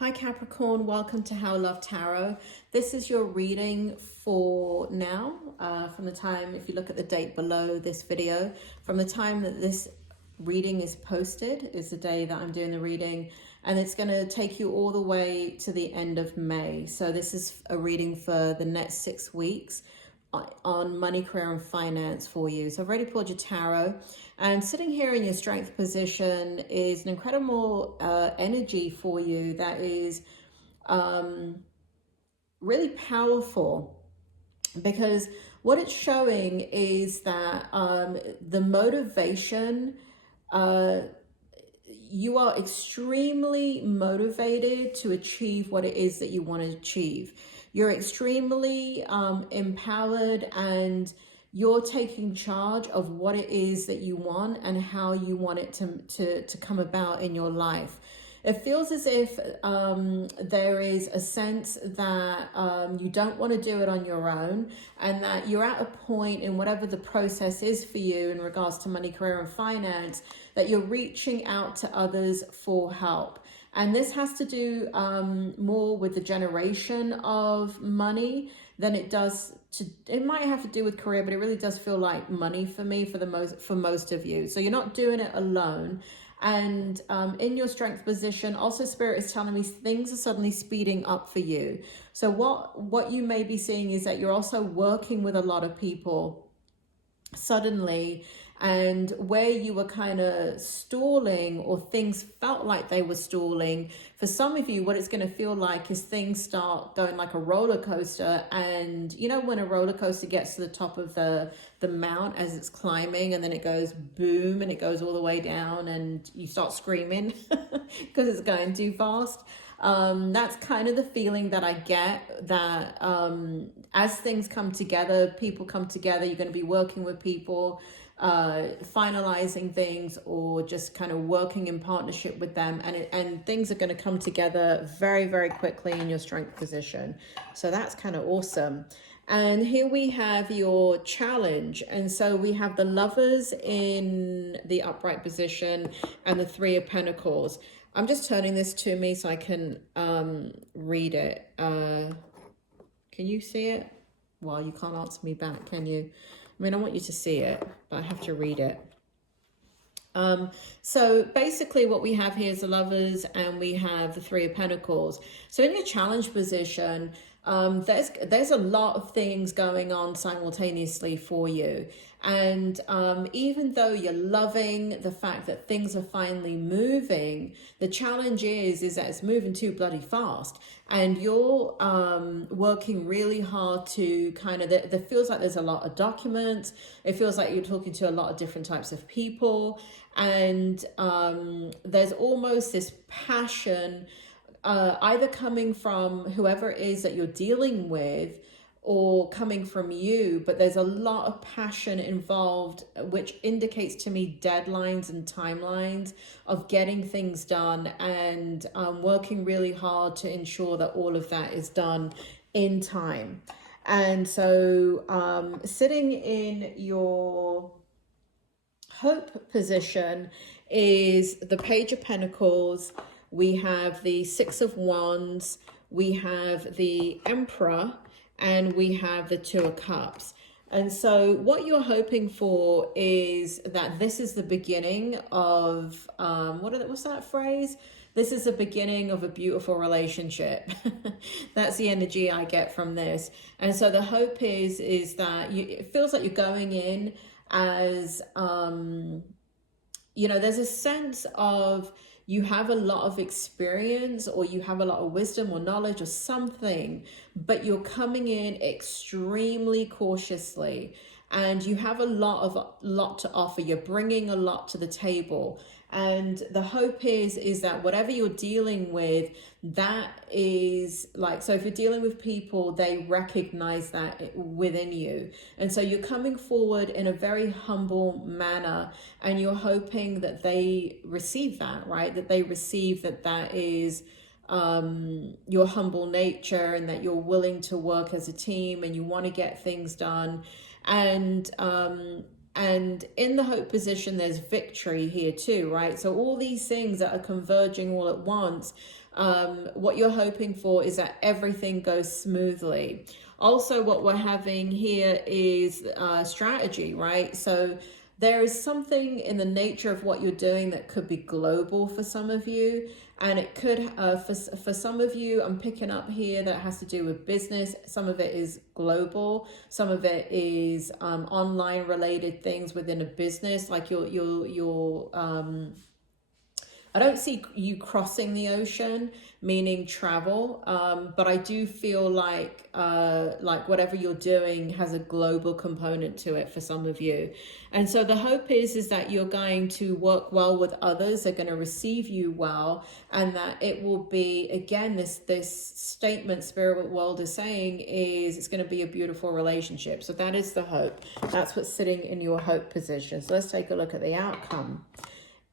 Hi Capricorn, welcome to How Love Tarot. This is your reading for now, from the time, if you look at the date below this video, from the time that this reading is posted is the day that I'm doing the reading, and it's going to take you all the way to the end of May. So this is a reading for the next 6 weeks on money, career and finance for you. So I've already pulled your tarot, and sitting here in your strength position is an incredible energy for you that is really powerful, because what it's showing is that the motivation, you are extremely motivated to achieve what it is that you want to achieve. You're extremely empowered, and you're taking charge of what it is that you want and how you want it to come about in your life. It feels as if there is a sense that you don't want to do it on your own, and that you're at a point in whatever the process is for you in regards to money, career and finance, that you're reaching out to others for help. And this has to do more with the generation of money than it does it might have to do with career, but it really does feel like money for me, for most of you. So you're not doing it alone. And in your strength position, also Spirit is telling me things are suddenly speeding up for you. So what you may be seeing is that you're also working with a lot of people suddenly, and where you were kind of stalling, or things felt like they were stalling, for some of you what it's going to feel like is things start going like a roller coaster. And you know, when a roller coaster gets to the top of the mount as it's climbing, and then it goes boom and it goes all the way down and you start screaming because it's going too fast. That's kind of the feeling that I get, that as things come together, people come together, you're going to be working with people, finalizing things, or just kind of working in partnership with them, and things are going to come together very, very quickly in your strength position. So that's kind of awesome. And here we have your challenge. And so we have the Lovers in the upright position and the Three of Pentacles. I'm just turning this to me so I can read it. Can you see it? Well, you can't answer me back, can you? I mean, I want you to see it, but I have to read it. So basically what we have here is the Lovers, and we have the Three of Pentacles. So in your challenge position, there's a lot of things going on simultaneously for you. And even though you're loving the fact that things are finally moving, the challenge is that it's moving too bloody fast. And you're working really hard to kind of, there feels like there's a lot of documents. It feels like you're talking to a lot of different types of people. And there's almost this passion, either coming from whoever it is that you're dealing with, or coming from you, but there's a lot of passion involved, which indicates to me deadlines and timelines of getting things done, and working really hard to ensure that all of that is done in time. And so sitting in your hope position is the Page of Pentacles. We have the Six of Wands, we have the Emperor, and we have the Two of Cups. And so what you're hoping for is that this is the beginning of, what's that phrase? This is the beginning of a beautiful relationship. That's the energy I get from this. And so the hope is that it feels like you're going in as, you know, there's a sense of, you have a lot of experience, or you have a lot of wisdom or knowledge or something, but you're coming in extremely cautiously, and you have a lot to offer. You're bringing a lot to the table. And the hope is that whatever you're dealing with, that is like, so if you're dealing with people, they recognize that within you. And so you're coming forward in a very humble manner, and you're hoping that they receive that, right? That they receive that is your humble nature, and that you're willing to work as a team, and you want to get things done. And in the hope position, there's victory here too, right? So all these things that are converging all at once What you're hoping for is that everything goes smoothly. Also, what we're having here is strategy, right? So there is something in the nature of what you're doing that could be global for some of you. And it could, for some of you, I'm picking up here that has to do with business. Some of it is global. Some of it is online related things within a business, like I don't see you crossing the ocean, meaning travel, but I do feel like whatever you're doing has a global component to it for some of you. And so the hope is that you're going to work well with others, they're going to receive you well, and that it will be, again, this statement Spirit World is saying is it's going to be a beautiful relationship. So that is the hope. That's what's sitting in your hope position. So let's take a look at the outcome.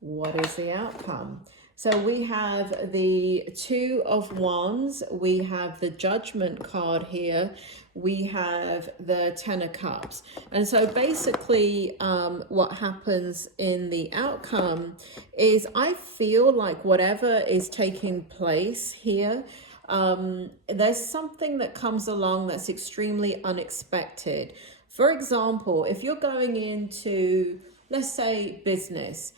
What is the outcome? So we have the Two of Wands, we have the Judgment card here, we have the Ten of Cups. And so basically what happens in the outcome is I feel like whatever is taking place here, there's something that comes along that's extremely unexpected. For example, if you're going into, let's say, business,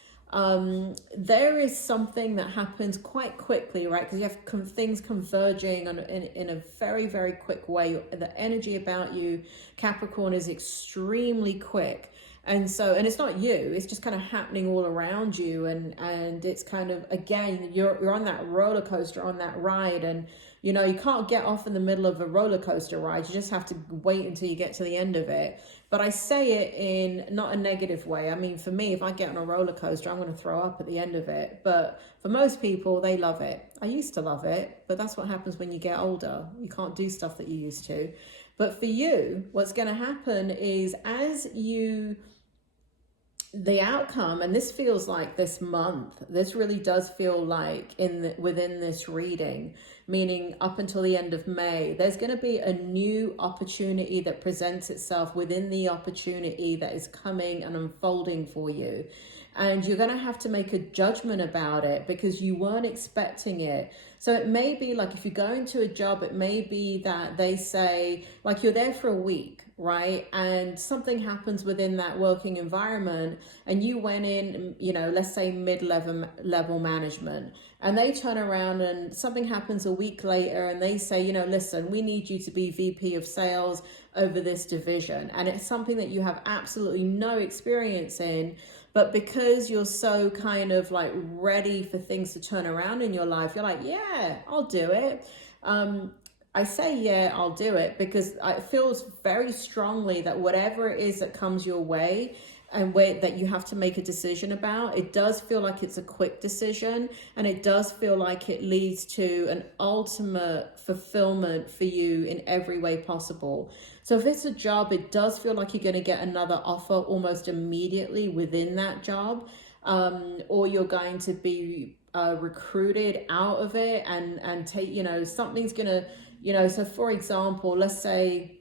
there is something that happens quite quickly, right? Because you have things converging in a very, very quick way. The energy about you, Capricorn, is extremely quick. And so, and it's not you, it's just kind of happening all around you. And it's kind of, again, you're on that roller coaster, on that ride. And, you know, you can't get off in the middle of a roller coaster ride. You just have to wait until you get to the end of it. But I say it in not a negative way. I mean, for me, if I get on a roller coaster, I'm going to throw up at the end of it. But for most people, they love it. I used to love it, but that's what happens when you get older. You can't do stuff that you used to. But for you, what's going to happen is the outcome, and this feels like this month, this really does feel like within this reading, meaning up until the end of May, there's going to be a new opportunity that presents itself within the opportunity that is coming and unfolding for you. And you're going to have to make a judgment about it because you weren't expecting it. So it may be like if you go into a job, it may be that they say, like, you're there for a week, right? And something happens within that working environment and you went in, you know, let's say mid-level management, and they turn around and something happens a week later and they say, you know, listen, we need you to be VP of sales over this division. And it's something that you have absolutely no experience in. But because you're so kind of like ready for things to turn around in your life, you're like, yeah, I'll do it. I say, yeah, I'll do it because it feels very strongly that whatever it is that comes your way and that you have to make a decision about, it does feel like it's a quick decision, and it does feel like it leads to an ultimate fulfillment for you in every way possible. So if it's a job, it does feel like you're going to get another offer almost immediately within that job, or you're going to be recruited out of it and take, you know, something's going to, you know, so for example, let's say,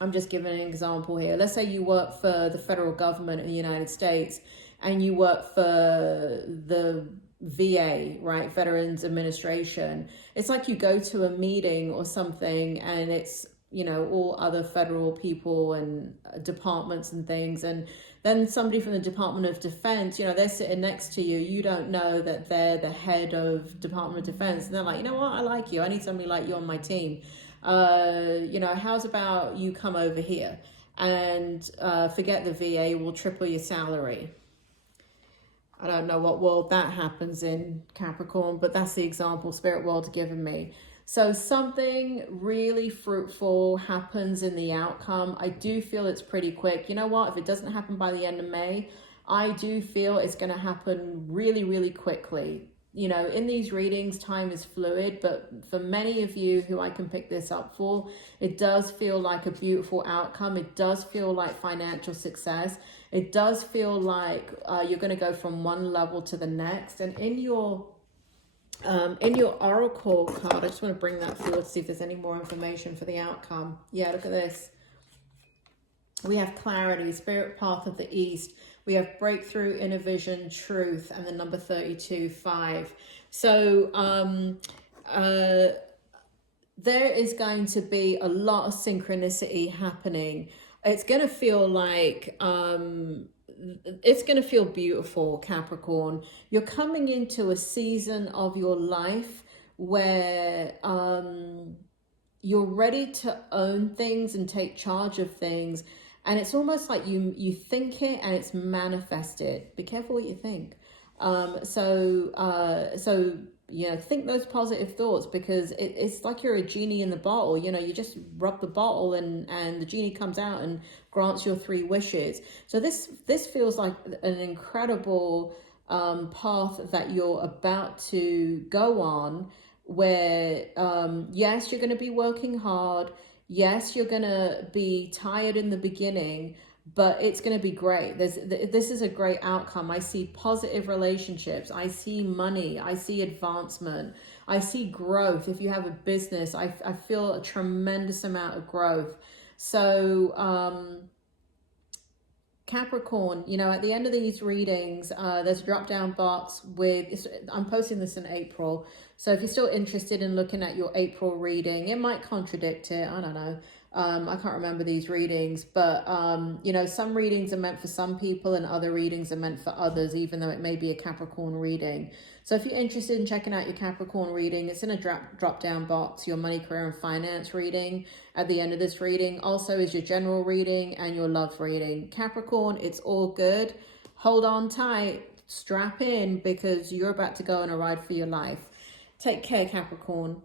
I'm just giving an example here. Let's say you work for the federal government in the United States and you work for the VA, right? Veterans Administration. It's like you go to a meeting or something and it's, you know, all other federal people and departments and things. And then somebody from the Department of Defense, you know, they're sitting next to you. You don't know that they're the head of Department of Defense. And they're like, you know what? I like you. I need somebody like you on my team. You know, how's about you come over here and forget the VA, we'll triple your salary. I don't know what world that happens in, Capricorn, but that's the example Spirit World's given me. So something really fruitful happens in the outcome. I do feel it's pretty quick. You know what? If it doesn't happen by the end of May, I do feel it's going to happen really, really quickly. You know, in these readings, time is fluid, but for many of you who I can pick this up for, it does feel like a beautiful outcome. It does feel like financial success. It does feel like you're going to go from one level to the next. And in your oracle card, I just want to bring that forward to see if there's any more information for the outcome. Yeah, look at this. We have clarity, spirit path of the east. We have breakthrough, inner vision, truth, and the number 32, 5. So there is going to be a lot of synchronicity happening. It's going to feel like, it's going to feel beautiful, Capricorn. You're coming into a season of your life where you're ready to own things and take charge of things. And it's almost like you think it and it's manifested. Be careful what you think. So you know, think those positive thoughts, because it's like you're a genie in the bottle. You know, you just rub the bottle and the genie comes out and grants your 3 wishes. So this feels like an incredible path that you're about to go on, where yes, you're going to be working hard. Yes, you're going to be tired in the beginning, but it's going to be great. This is a great outcome. I see positive relationships. I see money. I see advancement. I see growth. If you have a business, I feel a tremendous amount of growth. So Capricorn, you know, at the end of these readings, there's a drop down box with, I'm posting this in April. So if you're still interested in looking at your April reading, it might contradict it. I don't know. I can't remember these readings, but, you know, some readings are meant for some people and other readings are meant for others, even though it may be a Capricorn reading. So if you're interested in checking out your Capricorn reading, it's in a drop down box. Your money, career, and finance reading at the end of this reading also is your general reading and your love reading. Capricorn, it's all good. Hold on tight, strap in, because you're about to go on a ride for your life. Take care, Capricorn.